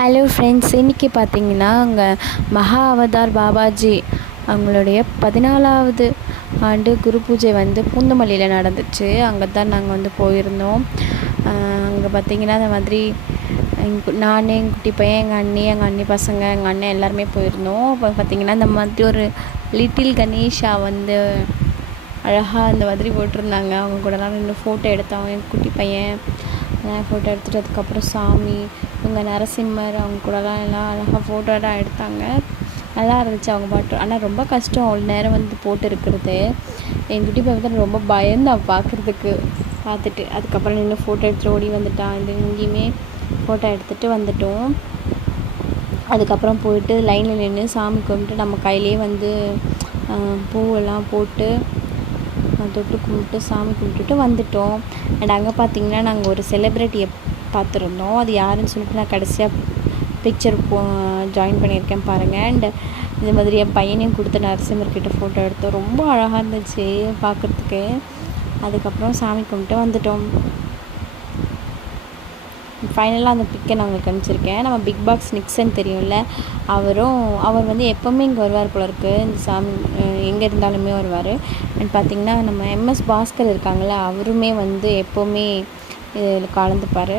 Hello friends, இன்றைக்கி பார்த்தீங்கன்னா அங்கே மகா அவதார் பாபாஜி அவங்களுடைய 14வது ஆண்டு குரு பூஜை வந்து பூந்தமல்லியில் நடந்துச்சு. அங்கே தான் நாங்கள் வந்து போயிருந்தோம். அங்கே பார்த்திங்கன்னா அந்த மாதிரி நான், எங்கள் குட்டி பையன், எங்கள் அண்ணி பசங்க, எங்கள் அண்ணன் எல்லாருமே போயிருந்தோம். அப்போ பார்த்திங்கன்னா இந்த மாதிரி ஒரு லிட்டில் கணேஷா வந்து அழகாக அந்த மாதிரி போட்டிருந்தாங்க. அவங்க கூடலாம் நின்று ஃபோட்டோ எடுத்தோம். என் குட்டி பையன் ஃபோட்டோ எடுத்துகிட்டு அதுக்கப்புறம் சாமி, இவங்க நரசிம்மர், அவங்க கூடலாம் எல்லாம் அழகாக ஃபோட்டோலாம் எடுத்தாங்க. நல்லா இருந்துச்சு அவங்க பாட்டு. ஆனால் ரொம்ப கஷ்டம் அவ்வளோ நேரம் வந்து போட்டு இருக்கிறது. என் குட்டி பையன் வந்து ரொம்ப பயந்தான் பார்த்துட்டு. அதுக்கப்புறம் நின்று ஃபோட்டோ எடுத்துகிட்டு ஓடி வந்துட்டான். இங்கேயுமே ஃபோட்டோ எடுத்துகிட்டு வந்துட்டோம். அதுக்கப்புறம் போயிட்டு லைனில் நின்று சாமி கும்பிட்டு நம்ம கையிலே வந்து பூவெல்லாம் போட்டு தொட்டு கும்பிட்டு சாமி கும்பிட்டுட்டு வந்துட்டோம். அண்ட் அங்கே பார்த்திங்கன்னா நாங்கள் ஒரு செலிப்ரிட்டியை பார்த்துருந்தோம். அது யாருன்னு சொல்லிட்டு நான் கடைசியாக பிக்சர் ஜாயின் பண்ணியிருக்கேன் பாருங்கள். அண்ட் இந்த மாதிரி என் பையனையும் கொடுத்து நரசிம்மர்கிட்ட ஃபோட்டோ எடுத்தோம். ரொம்ப அழகாக இருந்துச்சு பார்க்குறதுக்கு. அதுக்கப்புறம் சாமி கும்பிட்டு வந்துட்டோம். ஃபைனலாக அந்த பிக்கை நான் உங்களுக்கு அனுப்பிச்சிருக்கேன். நம்ம பிக் பாஸ் நிக்சன் தெரியும்ல, அவர் வந்து எப்போவுமே இங்கே வருவார் போல இருக்குது. இந்த சாமி எங்கே இருந்தாலுமே வருவார். அண்ட் பார்த்திங்கன்னா நம்ம MS பாஸ்கர் இருக்காங்களே, அவருமே வந்து எப்போவுமே இதில் கலந்துப்பார்.